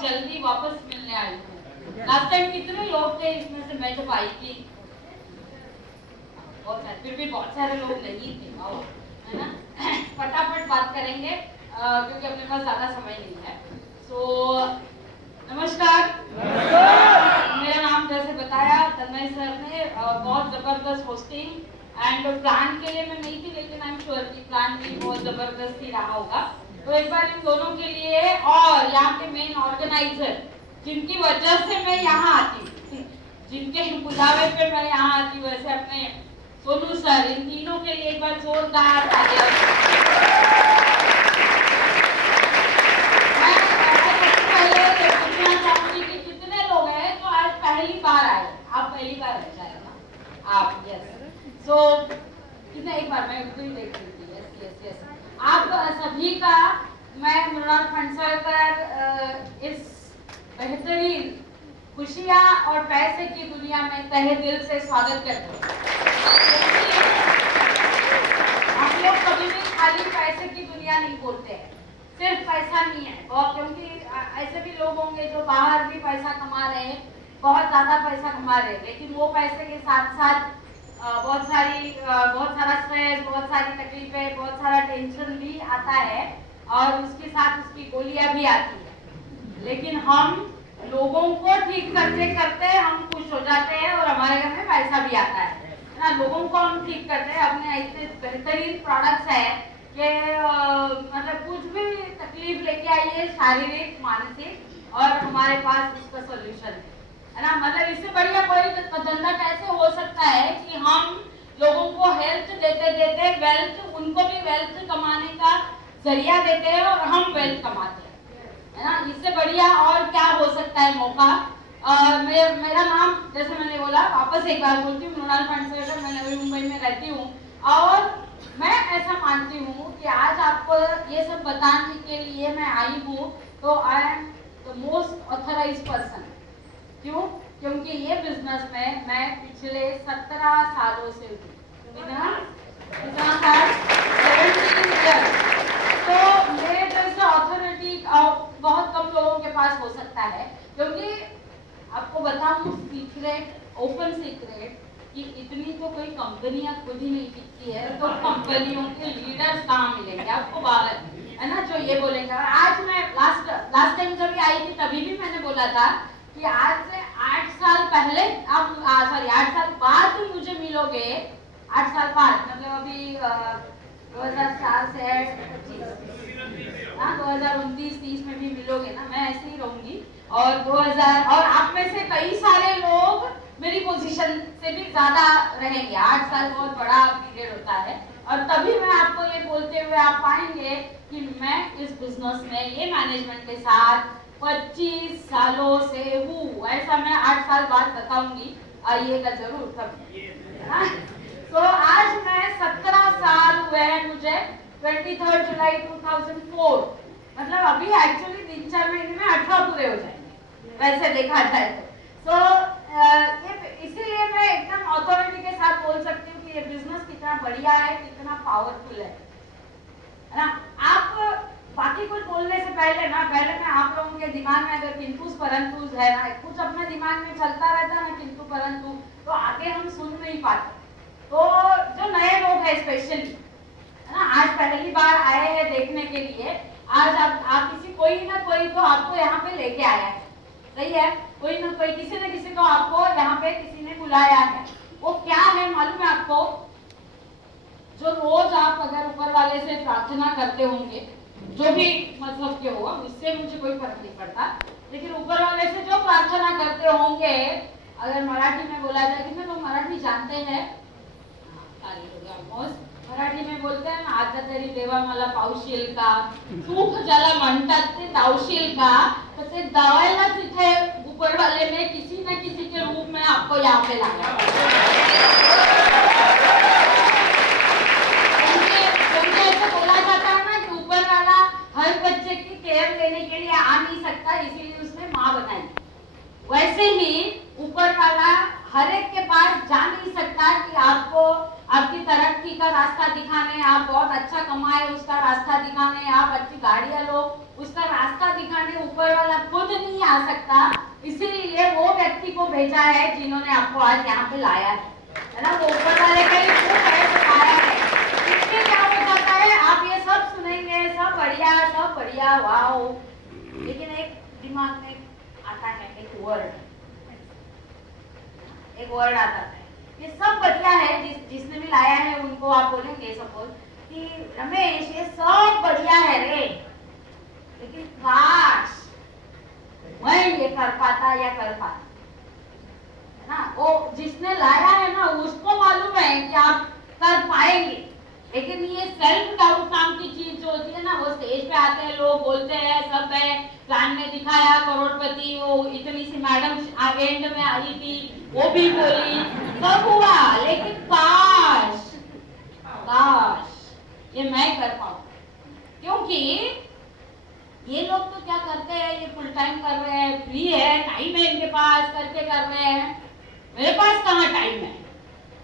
बहुत जल्दी वापस मिलने आई हूँ। लास्ट टाइम कितने लोग थे इसमें से मैं जब आई थी? बहुत सारे, फिर भी बहुत सारे लोग नहीं थे, है ना? फटाफट बात करेंगे क्योंकि अपने पास ज्यादा समय नहीं है। सो नमस्कार। मेरा नाम जैसे बताया तन्मय सर ने बहुत जबरदस्त होस्टिंग एंड प्लान के लिए मैं नहीं थी, लेकिन आई एम श्योर कि प्लान भी बहुत जबरदस्त ही रहा होगा। तो एक बार इन दोनों के लिए और यहाँ के मेन ऑर्गेनाइजर जिनकी वजह से मैं यहाँ आती हूँ, जिनके बुलावे पे मैं यहाँ आती हूँ, वैसे अपने सोनू सर, इन तीनों के लिए एक बार जोरदार तालियां। मैं सबसे पहले पूछना चाहूंगी कि कितने लोग हैं जो आज पहली बार आए? आप पहली बार है शायद ना? आप यस। सो कितने? एक बार मैं उनको ही देख रही थी। Yes yes yes. आप सभी का मैं मृणाल फणसलकर इस बेहतरीन खुशियाँ और पैसे की दुनिया में तहे दिल से स्वागत करते हैं। आप लोग कभी भी खाली पैसे की दुनिया नहीं बोलते हैं, सिर्फ पैसा नहीं है बहुत, क्योंकि ऐसे भी लोग होंगे जो बाहर भी पैसा कमा रहे हैं, बहुत ज्यादा पैसा कमा रहे हैं, लेकिन वो पैसे के साथ साथ बहुत सारा स्ट्रेस, बहुत सारी तकलीफें, बहुत सारा टेंशन भी आता है और उसके साथ उसकी गोलियां भी आती है। लेकिन हम लोगों को ठीक करते करते हम खुश हो जाते हैं और हमारे घर में पैसा भी आता है ना। लोगों को हम ठीक करते हैं, अपने ऐसे बेहतरीन प्रोडक्ट्स है कि मतलब कुछ भी तकलीफ लेके आइए, शारीरिक मानसिक, और हमारे पास उसका सोल्यूशन है ना। मतलब इससे बढ़िया कोई धंधा कैसे हो सकता है कि हम लोगों को हेल्थ देते देते वेल्थ, उनको भी वेल्थ कमाने का जरिया देते हैं और हम वेल्थ कमाते हैं, है ना। इससे बढ़िया और क्या हो सकता है मौका। मेरा नाम जैसे मैंने बोला, वापस एक बार बोलती हूँ, मृणाल फणसलकर। मैं नवी मुंबई में रहती हूँ और मैं ऐसा मानती हूँ कि आज आपको ये सब बताने के लिए मैं आई हूँ, तो I am the most authorised person. क्यों? क्योंकि ये बिजनेस में मैं पिछले 17 सालों से हूँ। कितना साल? 17 years। तो मेरे जैसे ऑथोरिटी बहुत कम लोगों के पास हो सकता है, क्योंकि आपको बताऊं सीक्रेट, ओपन सीक्रेट, कि इतनी तो कोई कंपनियां खुद ही नहीं टिकती है, तो कंपनियों के लीडर्स कहाँ मिलेंगे आपको बाहर, है ना, जो ये बोलेंगे। और आज मैं लास्ट टाइम जब आई थी तभी भी मैंने बोला था कि आज से 8 साल पहले आप सॉरी 8 साल बाद तुम मुझे मिलोगे। 8 साल बाद मतलब अभी 2004 से 25, हाँ 2029-30 में भी मिलोगे ना, मैं ऐसे ही रहूंगी। और 2000 और आप में से कई सारे लोग मेरी पोजीशन से भी ज्यादा रहेंगे। 8 साल बहुत बड़ा पीरियड होता है, और तभी मैं आपको ये बोलते हुए आप पाएंगे कि मैं इस बिजनेस में ये मैनेजमेंट के साथ 25 सालों से हूँ। ऐसा मैं 8 साल बाद बताऊंगी, आइएगा जरूर कभी। तो आज मैं 17 साल हुए हैं मुझे, 23 जुलाई 2004, मतलब अभी एक्चुअली 3-4 महीने में 18 पूरे हो जाएंगे वैसे देखा जाए तो। इसीलिए मैं एकदम अथॉरिटी के साथ बोल सकती हूँ कि ये बिजनेस कितना बढ़िया है, कितना पावरफुल है ना। आप बाकी कुछ बोलने से पहले मैं आप लोगों के दिमाग में अगर किंतु परंतु है ना, कुछ अपने दिमाग में चलता रहता है ना किंतु परंतु, तो आगे हम सुन नहीं पाते। तो जो नए लोग हैं स्पेशली, है ना, आज पहली बार आए हैं देखने के लिए, आज आप कोई ना कोई तो आपको यहाँ पे लेके आया है, सही है, कोई ना कोई किसी न किसी को आपको यहाँ पे किसी ने बुलाया है। वो क्या है मालूम है आपको? जो रोज आप अगर ऊपर वाले से प्रार्थना करते होंगे, जो भी मतलब के हो, उससे मुझे कोई फर्क नहीं पड़ता, लेकिन ऊपर वाले से जो प्रार्थना करते होंगे, अगर मराठी में बोला जाए, कितने लोग मराठी जानते हैं? मराठी में बोलते हैं ना, आता तरी देवा मला पावशील का, सुख ज्याला म्हणतात ते दावशील का, तो ते दावायला तिथे ऊपर वाले में किसी न किसी के रूप में आपको यहाँ पे लाना। क्योंकि ऐसा बोला जाता है ना कि ऊपर वाला हर बच्चे की केयर लेने के लिए आ नहीं सकता, इसीलिए उसने माँ बनाई। वैसे ही ऊपर वाला हर एक के पास जा नहीं सकता कि आपको आपकी तरक्की का रास्ता दिखाने, आप बहुत अच्छा कमाए उसका रास्ता दिखाने, आप अच्छी गाड़ियां लो उसका रास्ता दिखाने, ऊपर वाला खुद नहीं आ सकता, इसीलिए वो व्यक्ति को भेजा है जिन्होंने आपको आज यहाँ पे लाया है ना। वो ऊपर वाले का ही खूब है तो लाया है। इसमें क्या हो जाता है, आप ये सब सुनेंगे, सब बढ़िया वाओ, लेकिन एक दिमाग में आता है एक वर्ड आता है। ये सब बढ़िया है, जिसने भी लाया है उनको आप बोलेंगे सपोज कि रमेश ये सब बढ़िया है रे, लेकिन काश मैं ये कर पाता या कर पाता, है ना। वो जिसने लाया है ना उसको मालूम है कि आप कर पाएंगे, लेकिन ये सेल्फ डाउट नाम की चीज जो होती है ना, वो स्टेज पे आते हैं, लोग बोलते हैं सब है, प्लान में दिखाया करोड़पति, वो इतनी सी मैडम एंड में आई थी, वो भी बोली, सब हुआ, लेकिन काश ये मैं कर पाऊं। क्योंकि ये लोग तो क्या करते हैं, ये फुल टाइम कर रहे हैं, फ्री है, टाइम है इनके पास, करके कर रहे हैं। मेरे पास कहाँ टाइम है।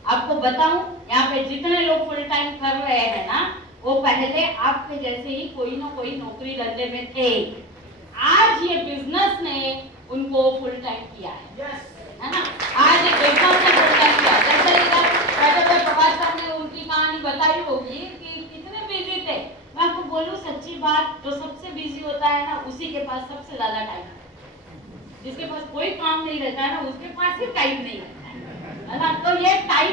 आपको बताऊं, यहाँ पे जितने लोग फुल टाइम कर रहे हैं ना, वो पहले आपके जैसे ही कोई ना कोई नौकरी धंधे में थे। आज ये बिजनेस ने उनको फुल टाइम किया है ना। आज ये बिजनेस ने फुल टाइम किया। जैसे इधर प्रभात सर ने उनकी कहानी बताई होगी कि कितने बिजी थे। मैं आपको बोलूं सच्ची बात, जो सबसे बिजी होता है ना, उसी के पास सबसे ज्यादा टाइम है। जिसके पास कोई काम नहीं रहता है ना, उसके पास ही टाइम नहीं है ना। तो ये टाइम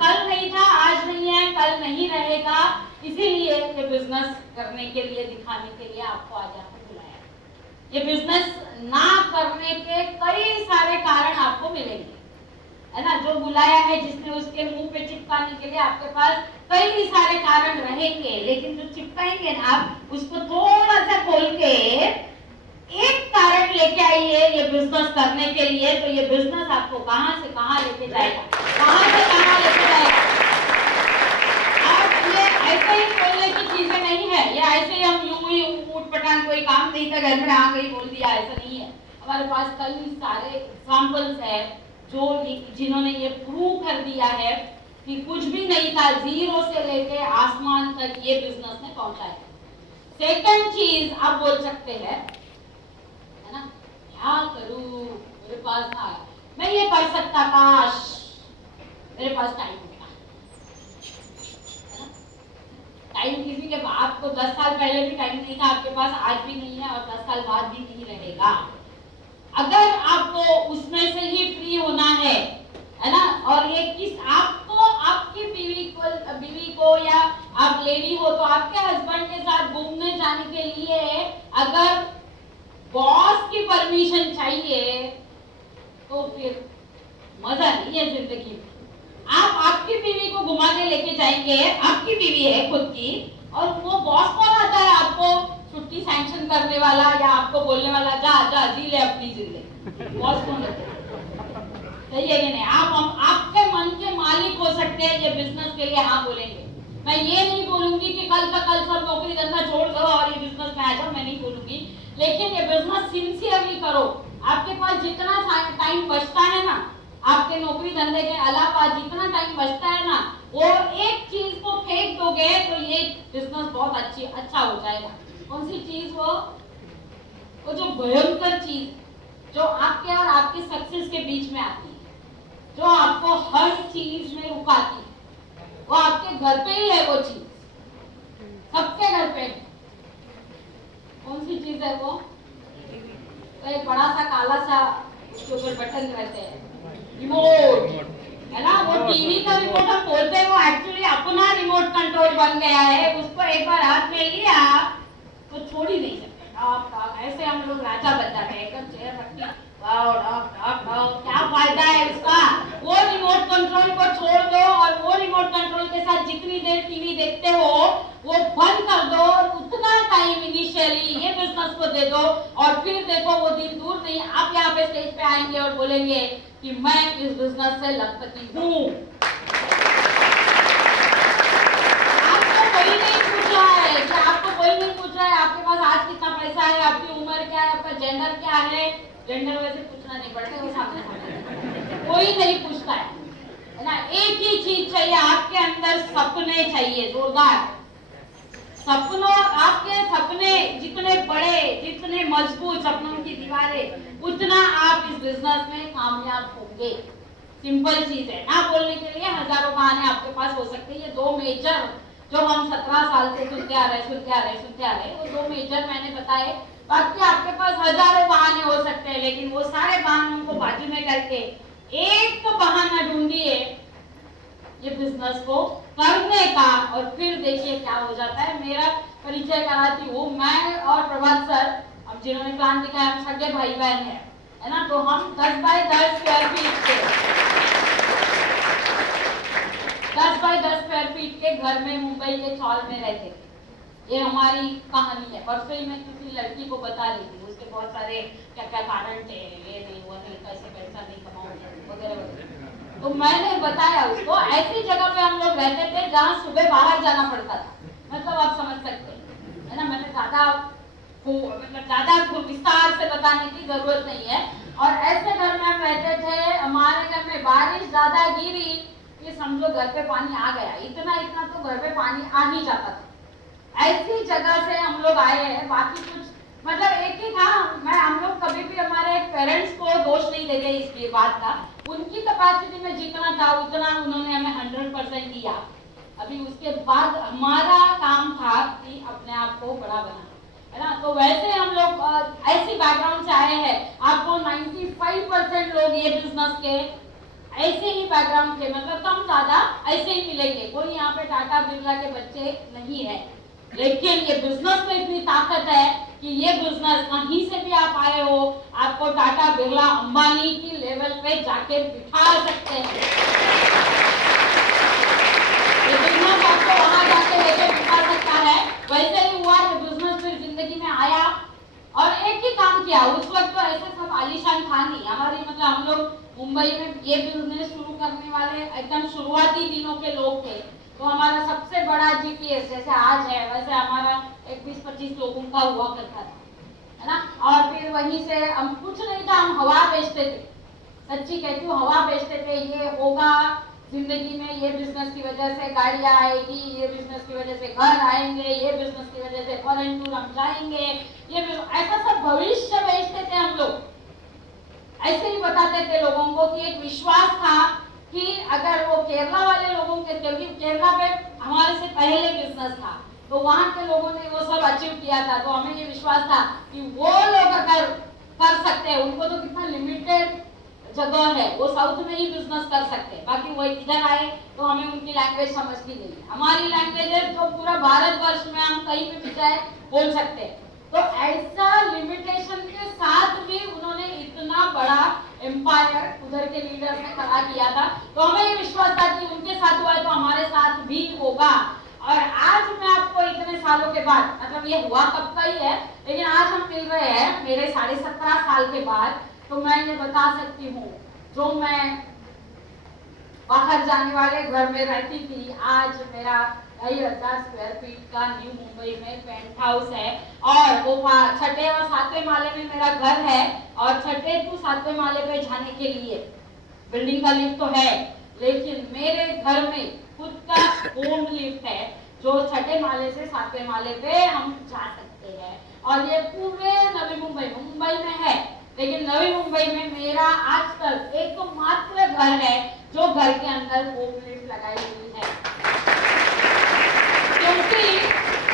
कल नहीं था, आज नहीं है, कल नहीं रहेगा। इसीलिए ये बिजनेस करने के लिए, दिखाने के लिए आपको आज यहाँ पे बुलाया। ये बिजनेस ना करने के कई सारे कारण आपको मिलेंगे, है ना। जो बुलाया है, जिसने उसके मुंह पे चिपकाने के लिए आपके पास कई सारे कारण रहेंगे, लेकिन जो चिपकाएंगे ना आप, उसको थोड़ा सा खोल के एक कारण लेके आइए ये बिजनेस करने के लिए, तो ये बिजनेस आपको कहां से कहां लेके जाएगा, कहां से कहां लेके जाएगा। अब ये ऐसे ही बोलने की चीजें नहीं है, ये ऐसे ही हम यूं ही ऊट पटांग, कोई काम नहीं था घर में आ गई बोल दिया, ऐसा नहीं है। हमारे पास कई सारे एग्जाम्पल्स है जो जिन्होंने ये प्रूव कर दिया है कि कुछ भी नहीं था, जीरो से लेके आसमान तक ये बिजनेस ने पहुंचाया। सेकंड चीज आप बोल सकते हैं, है ना, क्या करूं, मेरे पास ना, मैं ये कर सकता, काश मेरे पास टाइम होता, है ना। टाइम किसी के, आपको 10 साल पहले भी टाइम नहीं था, आपके पास आज भी नहीं है और 10 साल बाद भी नहीं रहेगा। अगर आपको उसमें से ही फ्री होना है ना, और ये किस आपको, आपकी बीवी को या आप लेडी हो तो आपके हस्बैंड के साथ घूमने जाने के लिए अगर बॉस की परमिशन चाहिए, तो फिर मजा नहीं है जिंदगी में। आप आपकी बीवी को घुमा के लेके जाएंगे, आपकी बीवी है खुद की, और वो बॉस कौन आता है आपको छुट्टी सैंक्शन करने वाला या आपको बोलने वाला, जा जा जी ले अपनी जी ले, बॉस कौन होता है? सही है कि नहीं। आप आपके मन के मालिक हो सकते हैं, ये बिजनेस के लिए हाँ बोलेंगे। मैं ये नहीं बोलूंगी कि कल का कल सब नौकरी धंधा छोड़ दो और ये बिजनेस में आ जाओ, मैं नहीं बोलूंगी, लेकिन ये बिजनेस सिंसियरली करो। आपके पास जितना टाइम बचता है ना, आपके नौकरी धंधे के अलावा जितना टाइम बचता है ना, वो एक चीज को फेंक दोगे तो ये बिजनेस बहुत अच्छा हो जाएगा। कौन सी चीज? वो जो भयंकर चीज जो आपके और आपके सक्सेस के बीच में आती है, जो आपको हर चीज में रुकाती है, वो आपके घर पे ही है। वो चीज सबके घर पे है। कौन सी चीज है वो? तो एक बड़ा सा काला सा उसके ऊपर बटन रहते हैं, रिमोट, है ना। वो टीवी का रिमोट हम बोलते हैं, वो एक्चुअली अपना रिमोट कंट्रोल बन गया है। उसको एक बार हाथ में लिया तो छोड़ ही नहीं सकते। ऐसे हम लोग राजा बन जाते हैं, एकदम चेयर रखी, क्या फायदा है उसका? वो रिमोट कंट्रोल को छोड़ दो और वो रिमोट कंट्रोल के साथ जितनी देर टीवी देखते हो वो बंद कर दो, और उतना टाइम इनिशियली ये बिजनेस को दे दो, और फिर देखो वो दिन दूर नहीं, आप यहाँ पे स्टेज पे आएंगे और बोलेंगे कि मैं इस बिजनेस से लखपति हूँ। आपको कोई नहीं पूछ रहा है कि आपको कोई नहीं पूछ रहा है आपके पास आज कितना पैसा है, आपकी उम्र क्या है, आपका जेंडर क्या है। जेंडर वैसे पूछना नहीं पड़ता, वो सामने कोई नहीं पूछता है ना। एक ही चीज चाहिए, आपके अंदर सपने चाहिए जोरदार सपनों। आपके सपने जितने बड़े, जितने मजबूत, सपनों की दीवारें उतना आप इस बिजनेस में कामयाब होंगे। सिंपल चीज है, ना बोलने के लिए हजारों बहाने आपके पास हो सकते हैं। ये दो मेजर जो हम 17 साल से सुनते आ रहे वो दो मेजर मैंने बताए। बाकी आपके पास हजारों बहाने हो सकते हैं, लेकिन वो सारे बहानों को बाजू में करके एक तो बहाना ढूंढिए ये बिजनेस को करने का, और फिर देखिए क्या हो जाता है। मेरा परिचय कराती हूँ, मैं और प्रभात सर, अब जिन्होंने प्लान दिखाया, हम सगे भाई बहन है ना। तो हम 10 बाय 10 स्क्वायर फीट के 10 बाय 10 स्क्वायर फीट के घर में मुंबई के चौल में रहते थे। ये हमारी कहानी है। परसों ही मैं किसी लड़की को बता रही थी, उसके बहुत सारे क्या क्या कारण थे, ये नहीं वो नहीं, कैसे पैसा नहीं कमाऊंगा वगैरह वगैरह। तो मैंने बताया उसको, ऐसी जगह पे हम लोग रहते थे जहाँ सुबह बाहर जाना पड़ता था। मतलब आप समझ सकते हैं, है ना। मैंने ज्यादा विस्तार से बताने की जरूरत नहीं है। और ऐसे घर में हम रहते थे, हमारे घर में बारिश ज्यादा गिरी कि समझो घर पे पानी आ गया, इतना इतना तो घर पे पानी आ ही जाता था। ऐसी जगह से हम लोग आए हैं। बाकी कुछ मतलब एक ही था, हम लोग कभी भी हमारे पेरेंट्स को दोष नहीं देते इस बात का। उनकी कैपेसिटी में जितना था उतना उन्होंने हमें 100% दिया। अभी उसके बाद हमारा काम था कि अपने आप को बड़ा बनाना, है ना। तो वैसे हम लोग ऐसी बैकग्राउंड से आए हैं। आपको 95% लोग ये बिजनेस के ऐसे ही बैकग्राउंड के, मतलब कम ज्यादा ऐसे ही मिलेंगे। कोई यहाँ पे टाटा बिरला के बच्चे नहीं है। लेकिन ये बिजनेस में इतनी ताकत है कि ये बिजनेस कहीं से भी आप आए हो, आपको टाटा बिरला अंबानी की लेवल पे जाके बिठा सकते हैं। ये बिजनेस आपको वहां जाके लेके बिठा सकता है। वैसे ही हुआ, ये बिजनेस फिर जिंदगी में आया और एक ही काम किया। उस वक्त तो ऐसे सब आलीशान था नहीं हमारी, मतलब हम लोग मुंबई में ये बिजनेस शुरू करने वाले एकदम शुरुआती दिनों के लोग थे। तो हमारा सबसे बड़ा जीपीएस जैसे आज है, वैसे हमारा एक 20-25 लोगों का हुआ करता था, है ना। और फिर वहीं से हम कुछ नहीं था, हम हवा बेचते थे। सच्ची कहती हूँ, हवा बेचते थे। ये होगा जिंदगी में, ये बिजनेस की वजह से गाड़ियां आएगी, ये बिजनेस की वजह से घर आएंगे, ये बिजनेस की वजह से फॉरेन टूर हम जाएंगे, ये ऐसा सब भविष्य बेचते थे हम लोग। ऐसे ही बताते थे लोगों को कि एक विश्वास था कि अगर वो केरला वाले लोगों के, क्योंकि केरला पे हमारे से पहले बिजनेस था, तो वहां के लोगों ने वो सब अचीव किया था। तो हमें ये विश्वास था कि वो लोग अगर कर सकते हैं, उनको तो कितना लिमिटेड जगह है, वो साउथ में ही बिजनेस कर सकते हैं। बाकी वो इधर आए तो हमें उनकी लैंग्वेज समझती नहीं है। हमारी लैंग्वेज है तो पूरा भारतवर्ष में हम कहीं पे भी जाए बोल सकते हैं। तो ऐसा लिमिटेशन के साथ भी उन्होंने इतना बड़ा एम्पायर उधर के लीडर्स ने खड़ा किया था। तो हमें ये विश्वास था कि उनके साथ हुआ है तो हमारे साथ भी होगा। और आज मैं आपको इतने सालों के बाद, मतलब ये हुआ कब का ही है, लेकिन आज हम मिल रहे हैं मेरे 17.5 साल के बाद, तो मैं ये बता सकती हूँ, जो मैं बाहर जाने वाले घर में रहती थी, आज मेरा 2,500 स्क्वायर फीट का न्यू मुंबई में पेंट हाउस है। और वो 6ठे और 7वें माले में मेरा घर है, और 6ठे to 7वें माले पे जाने के लिए बिल्डिंग का लिफ्ट तो है, लेकिन मेरे घर में खुद का ओन लिफ्ट है जो 6ठे माले से 7वें माले पे हम जा सकते हैं। और ये पूरे नवी मुंबई में है, लेकिन नवी मुंबई में मेरा आज तक एकमात्र घर है जो घर के अंदर होम लिफ्ट लगाई हुई है। क्योंकि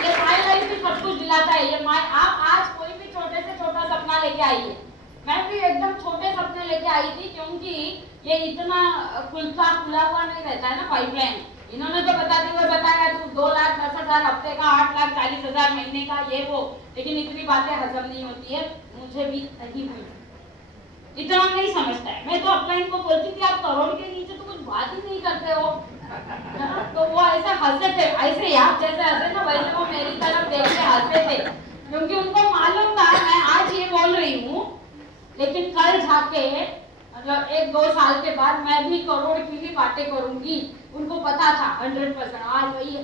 ये माई लाइफ भी सब कुछ दिलाता है। ये आप आज कोई भी छोटे से छोटा सपना लेके आइए, मैं भी एकदम छोटे सपने लेके आई थी, क्योंकि ये इतना खुला हुआ नहीं रहता है ना पाइपलाइन। इन्होंने तो बताया तू 2,10,000 हफ्ते का, 8,40,000 महीने का, ये वो, लेकिन इतनी बातें हजम नहीं होती है। मुझे भी नहीं हुई, इतना नहीं समझता है। मैं तो अपलाइन को बोलती थी आप करोड़ के नीचे तो कुछ बात ही नहीं करते हो, तो वो ऐसे हंसते थे, ऐसे आप जैसे हंसे ना वैसे वो मेरी तरफ देख के हंसते थे, क्योंकि उनको मालूम था मैं आज ये बोल रही हूँ, लेकिन कल जाके मतलब 1-2 साल के बाद मैं भी करोड़ की भी बातें करूंगी। उनको पता था 100%। आज वही है,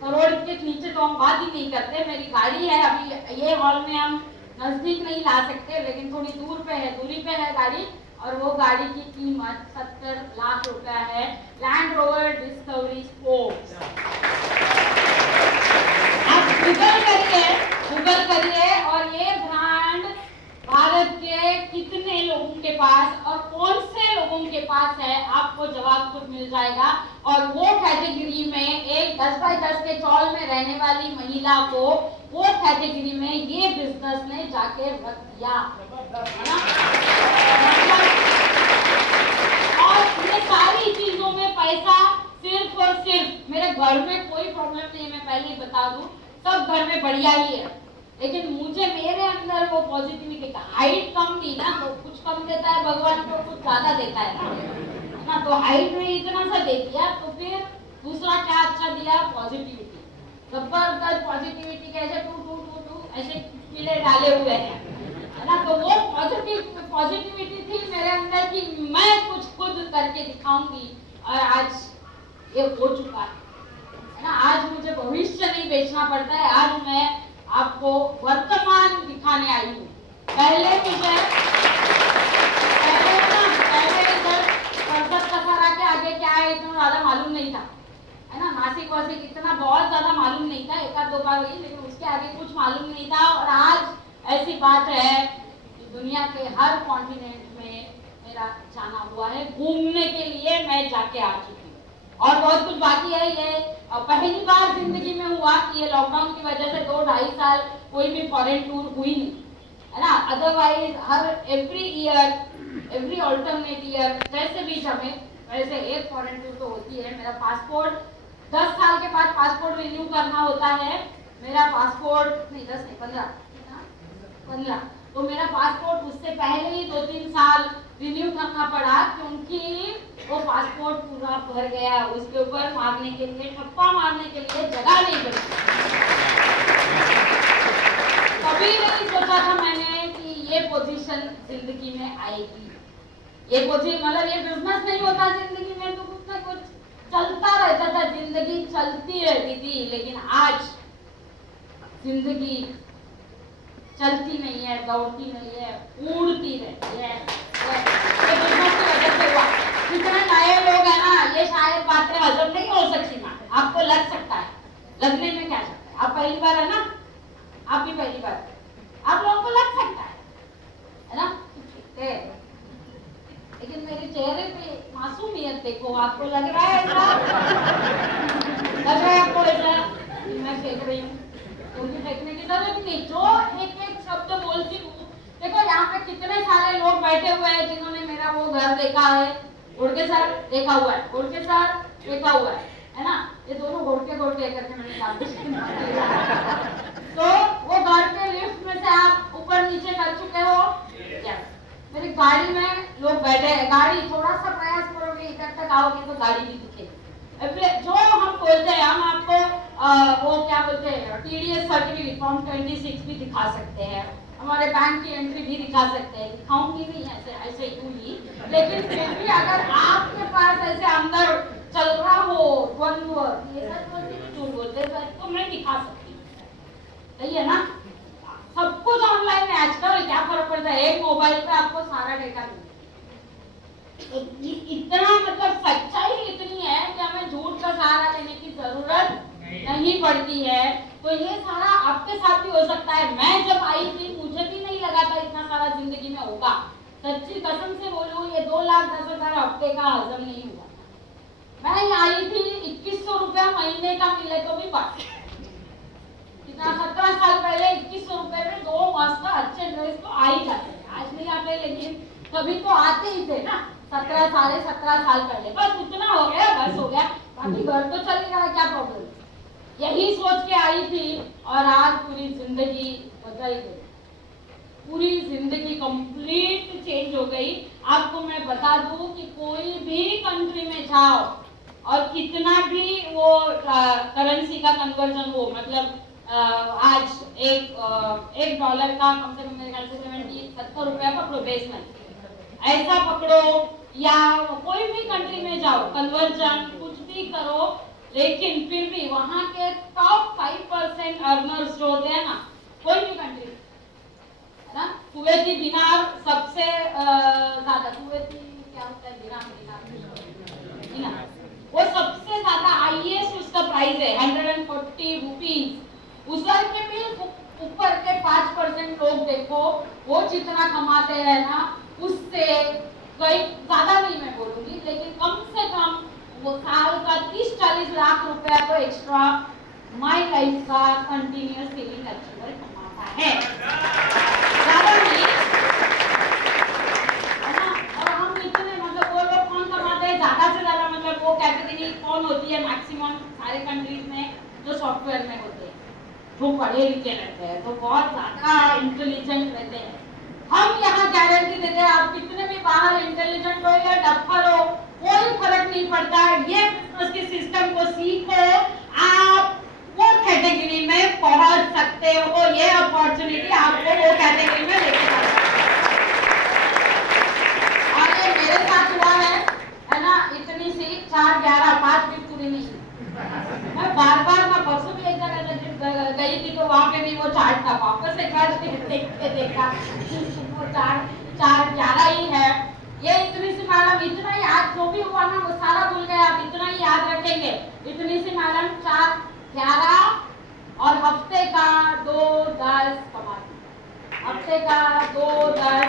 करोड़ के नीचे तो हम बात ही नहीं करते। मेरी गाड़ी है, अभी ये हॉल में हम नजदीक नहीं ला सकते, लेकिन थोड़ी दूरी पे है गाड़ी, और वो गाड़ी की कीमत 70 लाख रुपया है, लैंड रोवर डिस्कवरी स्पोर्ट्स। आप गूगल करिए और ये ब्रांड भारत के कितने पास और कौन से लोगों के पास है, आपको जवाब खुद मिल जाएगा। और वो कैटेगरी में एक 10 बाय 10 के चौल में रहने वाली महिला को वो कैटेगरी में ये बिजनेस ने जाके रख दिया, है ना। और ये सारी चीजों में पैसा सिर्फ और सिर्फ, मेरे घर में कोई प्रॉब्लम नहीं है, मैं पहले ही बता दूं, सब घर में बढ़िया ही है, लेकिन मुझे मेरे अंदर वो पॉजिटिविटी का, हाइट कम थी ना, तो कुछ कम देता है भगवान तो कुछ ज्यादा देता है ना, तो हाइट में इतना सा दे दिया, तो फिर दूसरा क्या अच्छा दिया, पॉजिटिविटी, जबरदस्त पॉजिटिविटी के ऐसे टू टू टू टू ऐसे कीड़े डाले हुए हैं, है ना। तो वो पॉजिटिविटी थी मेरे अंदर कि मैं कुछ खुद करके दिखाऊंगी, और आज ये हो चुका है ना। आज मुझे भविष्य नहीं बेचना पड़ता है, आज मैं आपको वर्तमान दिखाने आई हूँ। पहले इधर पर्वत कसारा के आगे क्या है इतना ज्यादा मालूम नहीं था, है ना। नासिक वासिक इतना बहुत ज्यादा मालूम नहीं था, एक आध दो बार हुई, लेकिन उसके आगे कुछ मालूम नहीं था। और आज ऐसी बात है कि दुनिया के हर कॉन्टिनेंट में मेरा जाना हुआ है, घूमने के लिए मैं जाके आ चुकी हूँ, और बहुत कुछ बाकी है। ये पहली बार जिंदगी में हुआ कि ये लॉकडाउन की वजह से 2-2.5 साल कोई भी फॉरेन टूर हुई नहीं, है ना। अदरवाइज हर एवरी ऑल्टरनेट ईयर जैसे भी जमे वैसे एक फॉरेन टूर तो होती है। मेरा पासपोर्ट 10 साल के बाद पासपोर्ट रिन्यू करना होता है। मेरा पासपोर्ट नहीं 10 नहीं 15, तो मेरा पासपोर्ट उससे पहले ही 2-3 साल रिन्यू करना पड़ा, क्योंकि वो पासपोर्ट पूरा भर गया, उसके ऊपर मारने के लिए, ठप्पा मारने के लिए जगह नहीं बची। कभी नहीं सोचा था मैंने कि ये पोजीशन जिंदगी में आएगी, ये पोजीशन, मतलब ये बिजनेस नहीं होता जिंदगी में तो कुछ ना कुछ चलता रहता था, जिंदगी चलती रहती थी। लेकिन आज जिंदगी चलती नहीं है, दौड़ती नहीं है, उड़ती रहती है। ये बिजनेस की वजह से हुआ। जितने नए लोग हैं ना, ये शायद बातें हजम नहीं हो सकती ना, आपको लग सकता है, लगने में क्या सकता है, आप पहली बार है ना, आप भी पहली बार, आप लोगों को लग सकता है ना, लेकिन मेरे चेहरे पे मासूमियत देखो, आपको लग रहा है ऐसा, लग रहा है आपको ऐसा कि मैं फेंक रही हूँ, क्योंकि फेंकने की जरूरत नहीं, जो एक एक शब्द बोलती हूँ। देखो यहाँ पे कितने सारे लोग बैठे हुए हैं जिन्होंने मेरा वो घर देखा है, घोड़के सर देखा हुआ है, घोड़के सर देखा हुआ है ना। ये दोनों घोड़के करके मैंने काम तो वो घर के लिफ्ट में से आप ऊपर नीचे कर चुके हो क्या? मेरी गाड़ी में लोग बैठे हैं, गाड़ी थोड़ा सा प्रयास करोगे इधर तक आओगे तो गाड़ी भी दिखेगी। जो हम बोलते हैं, हम आपको वो क्या बोलते हैं, TDS सर्टिफिकेट फॉर्म 26 भी दिखा सकते हैं, हमारे बैंक की एंट्री भी दिखा सकते हैं, दिखाऊंगी नहीं ऐसे ही, लेकिन फिर भी अगर आपके पास ऐसे अंदर चल रहा हो द्वंद्व, ये सच बोलते हैं झूठ बोलते हैं, तो मैं दिखा सकती हूँ, सही है ना। सब कुछ ऑनलाइन है आजकल, क्या फर्क पड़ता है, एक मोबाइल पे आपको सारा डेटा मिलता है। इतना मतलब सच्चाई इतनी है कि हमें झूठ का सहारा लेने की जरूरत नहीं पड़ती है। तो ये सारा आपके साथ भी हो सकता है। मैं जब आई थी मुझे भी नहीं लगा था इतना सारा जिंदगी में होगा, सच्ची कसम से बोलूं, ये 2,10,000 हफ्ते का हजम नहीं हुआ। मैं आई थी 2100 रुपया महीने का मिले तो भी बस, कितना 17 साल पहले 2100 रुपए में 2 मस्त अच्छे ड्रेस तो आ ही जाते हैं, आज नहीं आते लेकिन कभी तो आते ही थे ना, 17 साल पहले। बस उतना हो गया, बस हो गया, बाकी घर तो चलेगा, क्या प्रॉब्लम। यही सोच के आई थी और आज पूरी जिंदगी बदल गई, पूरी जिंदगी कंप्लीट चेंज हो गई। आपको मैं बता दूं कि कोई भी कंट्री में जाओ और कितना भी वो करेंसी का कन्वर्जन हो, मतलब आज एक डॉलर का कम से कम मेरे ख्याल से 70 रुपया पकड़ो बेसमेंट, ऐसा पकड़ो, या कोई भी कंट्री में जाओ कन्वर्जन कुछ भी करो, लेकिन फिर भी वहां के टॉप 5% अर्नर्स जो होते हैं ना, कोई भी कंट्री है ना, कुवैती दिनार सबसे ज्यादा, कुवैती क्या होता है दिनार, वो सबसे ज्यादा हाईएस्ट उसका प्राइस है 140 रुपीज। उसर के भी ऊपर के 5% लोग देखो वो जितना कमाते हैं ना, उससे से कई ज्यादा नहीं मैं बोलूंगी, लेकिन कम से कम वो साल का 30-40 लाख रुपया तो एक्स्ट्रा माई लाइफ का कंटिन्यूअस सिविल अचीवर कमाता है, ज्यादा नहीं है ना। और हम इतने मतलब वो लोग कौन कमाते हैं ज्यादा से ज्यादा, मतलब वो कैटेगरी कौन होती है मैक्सिमम सारे कंट्रीज में जो सॉफ्टवेयर में होते हैं, जो पढ़े लिखे रहते हैं, तो बहुत ज्यादा इंटेलिजेंट रहते हैं। हम यहाँ गारंटी देते हैं आप कितने भी बाहर इंटेलिजेंट हो या डफर हो, कोई फर्क नहीं पड़ता, ये बिजनेस के सिस्टम को सीखो, आप वो कैटेगरी में पहुंच सकते हो, ये अपॉर्चुनिटी आपको वो कैटेगरी में लेके जा सकते हो। और ये मेरे साथ हुआ है ना, इतनी सी 4, 11, 5 भी पूरी नहीं, मैं बार मैं परसों भी एक जगह गई थी तो वहां पे भी वो चार्ट था, वापस एक बार देख के देखा वो चार्ट 11 ही है। ये इतनी सी मैडम, इतना ही आज जो भी हुआ ना वो सारा भूल गए, आप इतना ही याद रखेंगे। इतनी सी मैडम 4, 11 और हफ्ते का 2, 10 कमाती, हफ्ते का 2, 10